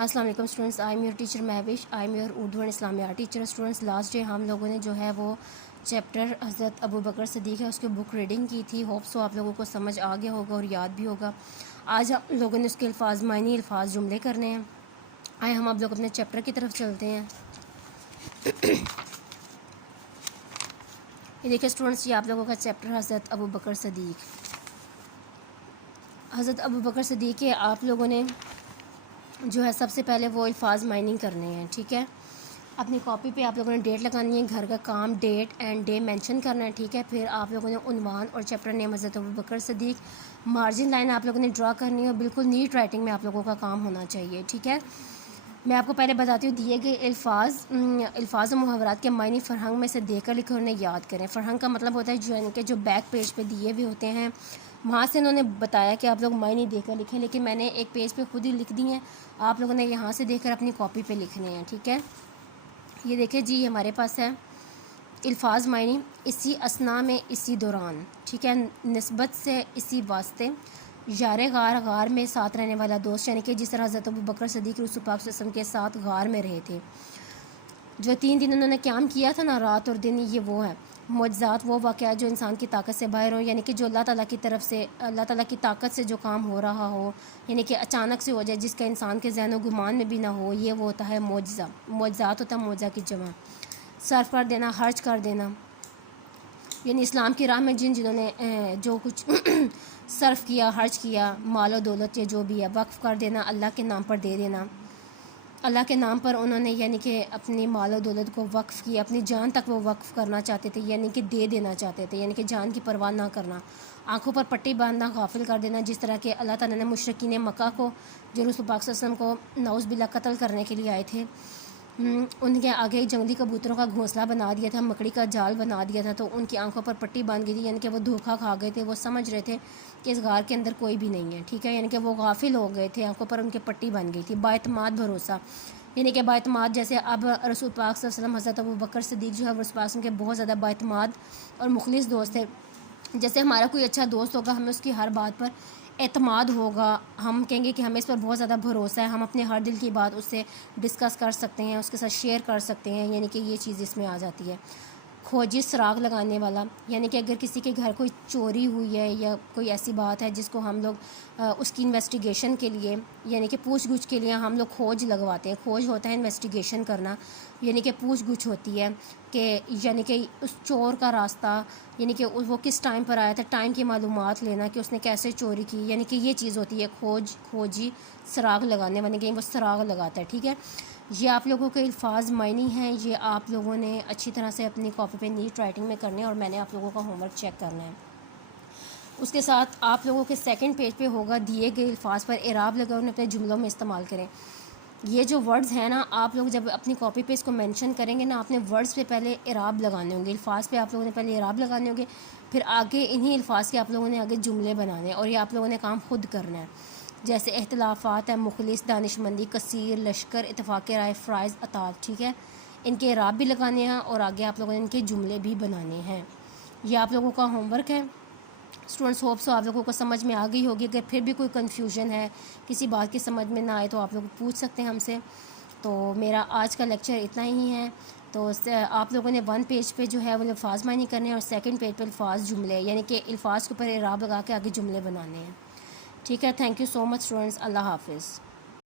السلام علیکم students, I am your teacher Mehwish, I am your Urdu and Islamia teacher. Students last day ہم لوگوں نے جو ہے وہ چیپٹر حضرت ابو بکر صدیق ہے اس کی بک ریڈنگ کی تھی. ہوپ سو آپ لوگوں کو سمجھ آ گیا ہوگا اور یاد بھی ہوگا. آج ہم لوگوں نے اس کے الفاظ معنی الفاظ جملے کرنے ہیں. آئے ہم آپ لوگ اپنے چیپٹر کی طرف چلتے ہیں. یہ دیکھیں اسٹوڈنٹس، یہ آپ لوگوں کا چیپٹر حضرت ابو بکر صدیق. حضرت ابو بکر صدیق کے آپ لوگوں نے جو ہے سب سے پہلے وہ الفاظ مائننگ کرنے ہیں. ٹھیک ہے، اپنی کاپی پہ آپ لوگوں نے ڈیٹ لگانی ہے، گھر کا کام ڈیٹ اینڈ ڈے مینشن کرنا ہے. ٹھیک ہے، پھر آپ لوگوں نے عنوان اور چیپٹر نیم حضرت ابو بکر صدیق، مارجن لائن آپ لوگوں نے ڈرا کرنی ہے اور بالکل نیٹ رائٹنگ میں آپ لوگوں کا کام ہونا چاہیے. ٹھیک ہے، میں آپ کو پہلے بتاتی ہوں دیے گئے الفاظ و محاورات کے معنی فرہنگ میں سے دے کر لکھیں اور انہیں یاد کریں. فرہنگ کا مطلب ہوتا ہے یعنی کہ جو بیک پیج پہ دیے ہوئے ہوتے ہیں وہاں سے انہوں نے بتایا کہ آپ لوگ معنی دے کر لکھیں، لیکن میں نے ایک پیج پہ خود ہی لکھ دی ہیں، آپ لوگوں نے یہاں سے دیکھ کر اپنی کاپی پہ لکھنے ہیں. ٹھیک ہے، یہ دیکھیں جی ہمارے پاس ہے الفاظ معنی اسی اثنا میں اسی دوران. ٹھیک ہے، نسبت سے اسی واسطے، یار غار غار میں ساتھ رہنے والا دوست، یعنی کہ جس طرح حضرت ابو بکر صدیق رسول پاک صلی اللہ علیہ وسلم کے ساتھ غار میں رہے تھے، جو 3 دن انہوں نے قیام کیا تھا نا، رات اور دن. یہ وہ ہے معجزات، وہ واقعات جو انسان کی طاقت سے باہر ہو، یعنی کہ جو اللہ تعالیٰ کی طرف سے، اللہ تعالیٰ کی طاقت سے جو کام ہو رہا ہو، یعنی کہ اچانک سے ہو جائے، جس کا انسان کے ذہن و گمان میں بھی نہ ہو. یہ وہ ہوتا ہے معجزہ. معجزات ہوتا ہے معجزہ کی جمع. صرف کر دینا، خرچ کر دینا، یعنی اسلام کی راہ میں جنہوں نے جو کچھ صرف کیا، خرچ کیا، مال و دولت یا جو بھی ہے، وقف کر دینا، اللہ کے نام پر دے دینا. اللہ کے نام پر انہوں نے یعنی کہ اپنی مال و دولت کو وقف کیا، اپنی جان تک وہ وقف کرنا چاہتے تھے، یعنی کہ دے دینا چاہتے تھے، یعنی کہ جان کی پرواہ نہ کرنا، آنکھوں پر پٹی باندھنا، غافل کر دینا. جس طرح کہ اللہ تعالیٰ نے مشرکین مکہ کو جو رسول پاک صلی اللہ علیہ وسلم کو نعوذ باللہ قتل کرنے کے لیے آئے تھے، ان کے آگے جنگلی کبوتروں کا گھونسلہ بنا دیا تھا، مکڑی کا جال بنا دیا تھا، تو ان کی آنکھوں پر پٹی باندھ گئی تھی، یعنی کہ وہ دھوکہ کھا گئے تھے. وہ سمجھ رہے تھے کہ اس غار کے اندر کوئی بھی نہیں ہے. ٹھیک ہے، یعنی کہ وہ غافل ہو گئے تھے، آنکھوں پر ان کے پٹی بن گئی تھی. بااعتماد بھروسہ، یعنی کہ بااعتماد جیسے اب رسول پاک صلی اللہ علیہ وسلم حضرت ابو بکر صدیق جو ہے وہ رسول پاک کے بہت زیادہ بااعتماد اور مخلص دوست تھے. جیسے ہمارا کوئی اچھا دوست ہوگا، ہمیں اس کی ہر بات پر اعتماد ہوگا، ہم کہیں گے کہ ہمیں اس پر بہت زیادہ بھروسہ ہے، ہم اپنے ہر دل کی بات اس سے ڈسکس کر سکتے ہیں، اس کے ساتھ شیئر کر سکتے ہیں. یعنی کہ یہ چیز اس میں آ جاتی ہے. کھوجی، سراغ لگانے والا، یعنی کہ اگر کسی کے گھر کوئی چوری ہوئی ہے یا کوئی ایسی بات ہے جس کو ہم لوگ اس کی انویسٹیگیشن کے لیے، یعنی کہ پوچھ گچھ کے لیے ہم لوگ کھوج لگواتے ہیں. کھوج ہوتا ہے انویسٹیگیشن کرنا، یعنی کہ پوچھ گچھ ہوتی ہے کہ یعنی کہ اس چور کا راستہ، یعنی کہ وہ کس ٹائم پر آیا تھا، ٹائم کی معلومات لینا کہ اس نے کیسے چوری کی، یعنی کہ یہ چیز ہوتی ہے کھوجی سراغ لگانے والی، کہ وہ سراغ لگاتا ہے. ٹھیک ہے، یہ آپ لوگوں کے الفاظ معنی ہیں، یہ آپ لوگوں نے اچھی طرح سے اپنی کاپی پہ نیٹ رائٹنگ میں کرنے ہیں اور میں نے آپ لوگوں کا ہوم ورک چیک کرنا ہے. اس کے ساتھ آپ لوگوں کے سیکنڈ پیج پہ ہوگا دیے گئے الفاظ پر اعراب لگا انہیں اپنے جملوں میں استعمال کریں. یہ جو ورڈز ہیں نا، آپ لوگ جب اپنی کاپی پہ اس کو مینشن کریں گے نا، آپ نے ورڈز پہ پہلے اعراب لگانے ہوں گے، الفاظ پہ آپ لوگوں نے پہلے اعراب لگانے ہوں گے، پھر آگے انہی الفاظ کے آپ لوگوں نے آگے جملے بنانے ہیں، اور یہ آپ لوگوں نے کام خود کرنا ہے. جیسے اختلافات ہے، مخلص، دانشمندی، کثیر، لشکر، اتفاق رائے، فرائض، اطاعت. ٹھیک ہے، ان کے اعراب بھی لگانے ہیں اور آگے آپ لوگوں نے ان کے جملے بھی بنانے ہیں. یہ آپ لوگوں کا ہوم ورک ہے. اسٹوڈنٹس ہوپ سو آپ لوگوں کو سمجھ میں آ گئی ہوگی. اگر پھر بھی کوئی کنفیوژن ہے، کسی بات کی سمجھ میں نہ آئے تو آپ لوگ پوچھ سکتے ہیں ہم سے. تو میرا آج کا لیکچر اتنا ہی ہے. تو آپ لوگوں نے 1 پیج پہ جو ہے وہ الفاظ معنی کرنے ہیں اور 2nd پیج پہ الفاظ جملے، یعنی کہ الفاظ کے اوپر اعراب لگا کے آگے جملے بنانے ہیں. ٹھیک ہے، thank you so much students. اللہ حافظ.